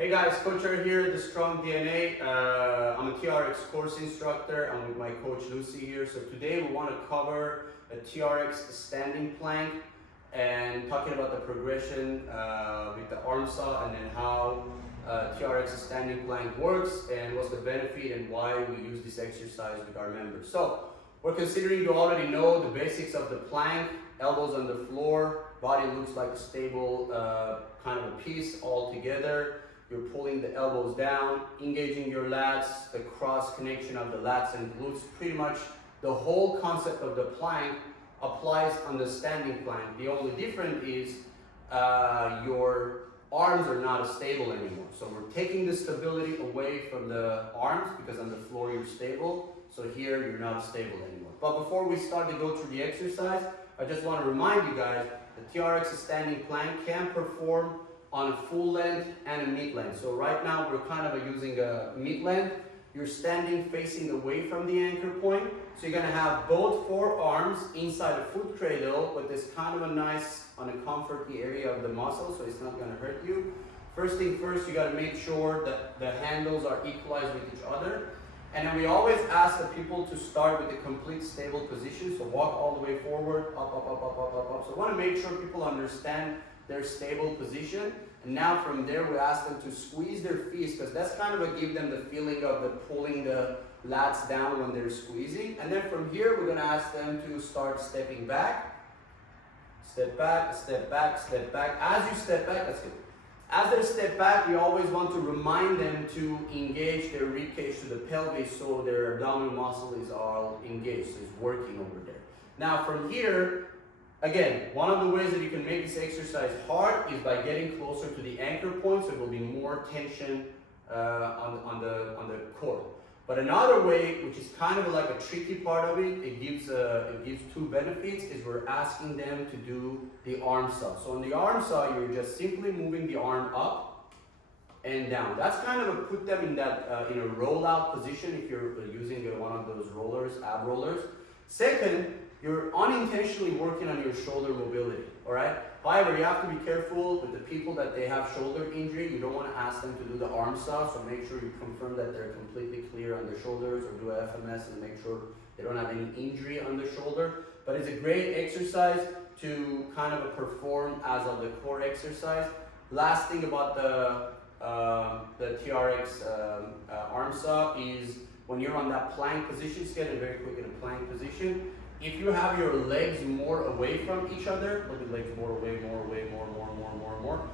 Hey guys, Coach R here, The Strong DNA. I'm a TRX course instructor. I'm with my coach Lucy here. So today we want to cover a TRX standing plank and talking about the progression with the arm saw and then how TRX standing plank works and what's the benefit and why we use this exercise with our members. So we're considering you already know the basics of the plank, elbows on the floor, body looks like a stable kind of a piece all together. You're pulling the elbows down, engaging your lats, the cross connection of the lats and glutes. Pretty much the whole concept of the plank applies on the standing plank. The only difference is your arms are not stable anymore. So we're taking the stability away from the arms because on the floor you're stable. So here you're not stable anymore. But before we start to go through the exercise, I just want to remind you guys the TRX standing plank can perform on a full length and a mid length. So right now we're kind of using a mid length. You're standing facing away from the anchor point. So you're gonna have both forearms inside a foot cradle with this kind of a nice on a comforty area of the muscle, so it's not gonna hurt you. First thing first, you gotta make sure that the handles are equalized with each other. And then we always ask the people to start with a complete stable position. So walk all the way forward, up, up, up, up, up, up, up. So I wanna make sure people understand their stable position, and now from there we ask them to squeeze their feet because that's kind of a give them the feeling of the pulling the lats down when they're squeezing. And then from here we're going to ask them to start stepping back, step back, step back, step back. As you step back, that's good. As they step back, we always want to remind them to engage their rib cage to the pelvis so their abdominal muscle is all engaged, so it's working over there. Now from here, again, one of the ways that you can make this exercise hard is by getting closer to the anchor point, so there will be more tension on the core. But another way, which is kind of like a tricky part of it, it gives two benefits, is we're asking them to do the arm saw. So on the arm saw, you're just simply moving the arm up and down. That's kind of a put them in that in a rollout position if you're using one of those rollers, ab rollers. Second, you're unintentionally working on your shoulder mobility, all right? However, you have to be careful with the people that they have shoulder injury. You don't want to ask them to do the arm saw, so make sure you confirm that they're completely clear on their shoulders or do a FMS and make sure they don't have any injury on the shoulder. But it's a great exercise to kind of perform as of the core exercise. Last thing about the TRX arm saw is when you're on that plank position, just getting very quick in a plank position. If you have your legs more away from each other, look at legs more away, more,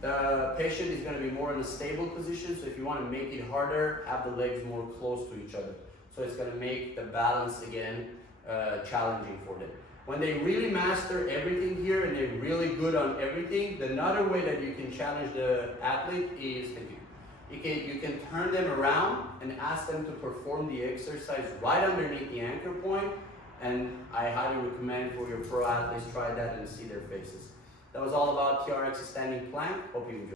the patient is going to be more in a stable position. So if you want to make it harder, have the legs more close to each other. So it's going to make the balance again challenging for them. When they really master everything here and they're really good on everything, another way that you can challenge the athlete is you can turn them around and ask them to perform the exercise right underneath the anchor point. And I highly recommend for your pro athletes, try that and see their faces. That was all about TRX standing plank. Hope you enjoyed.